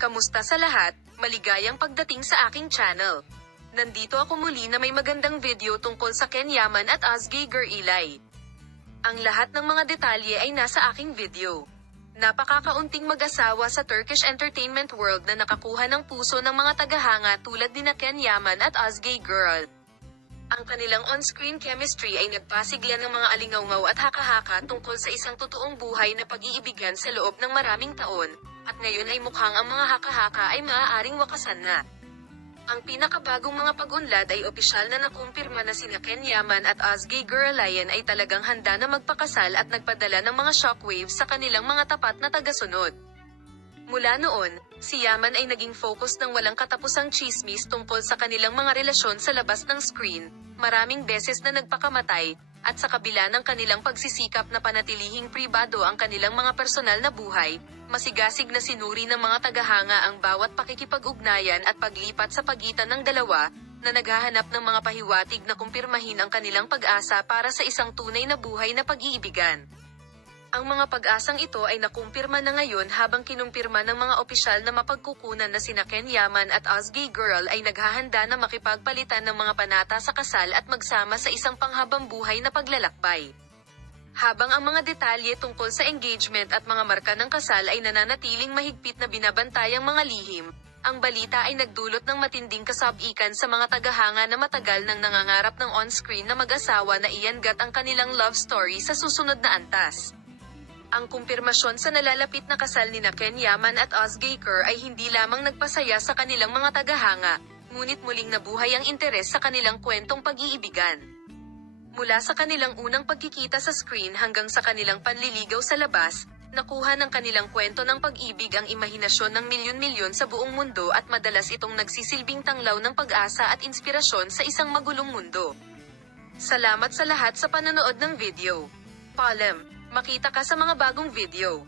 Kamusta sa lahat? Maligayang pagdating sa aking channel. Nandito ako muli na may magandang video tungkol sa Ken Yaman at Özge Gürelay. Ang lahat ng mga detalye ay nasa aking video. Napakakaunting mag-asawa sa Turkish entertainment world na nakakuha ng puso ng mga tagahanga tulad nina Ken Yaman at Özge Gürelay. Ang kanilang on-screen chemistry ay nagpasigla ng mga alingawngaw at haka-haka tungkol sa isang totoong buhay na pag-iibigan sa loob ng maraming taon, at ngayon ay mukhang ang mga haka-haka ay maaaring wakasan na. Ang pinakabagong mga pag-unlad ay opisyal na nakumpirma na sina Ken Yaman at Özge Gürelay ay talagang handa na magpakasal at nagpadala ng mga shockwaves sa kanilang mga tapat na tagasunod. Mula noon, si Yaman ay naging focus ng walang katapusang tsismis tungkol sa kanilang mga relasyon sa labas ng screen, maraming beses na nagpakamatay, at sa kabila ng kanilang pagsisikap na panatilihing pribado ang kanilang mga personal na buhay, masigasig na sinuri ng mga tagahanga ang bawat pakikipag-ugnayan at paglipat sa pagitan ng dalawa, na naghahanap ng mga pahiwatig na kumpirmahin ang kanilang pag-asa para sa isang tunay na buhay na pag-iibigan. Ang mga pag-asang ito ay nakumpirma na ngayon habang kinumpirma ng mga opisyal na mapagkukunan na sina Ken Yaman at Özge Gürelay ay naghahanda na makipagpalitan ng mga panata sa kasal at magsama sa isang panghabang buhay na paglalakbay. Habang ang mga detalye tungkol sa engagement at mga marka ng kasal ay nananatiling mahigpit na binabantayang mga lihim, ang balita ay nagdulot ng matinding kasabikan sa mga tagahanga na matagal nang nangangarap ng on-screen na mag-asawa na iyangat ang kanilang love story sa susunod na antas. Ang kumpirmasyon sa nalalapit na kasal nina Ken Yaman at Özge Gürelay ay hindi lamang nagpasaya sa kanilang mga tagahanga, ngunit muling nabuhay ang interes sa kanilang kwentong pag-iibigan. Mula sa kanilang unang pagkikita sa screen hanggang sa kanilang panliligaw sa labas, nakuha ng kanilang kwento ng pag-ibig ang imahinasyon ng milyon-milyon sa buong mundo at madalas itong nagsisilbing tanglaw ng pag-asa at inspirasyon sa isang magulong mundo. Salamat sa lahat sa panonood ng video. Paalam. Makita ka sa mga bagong video.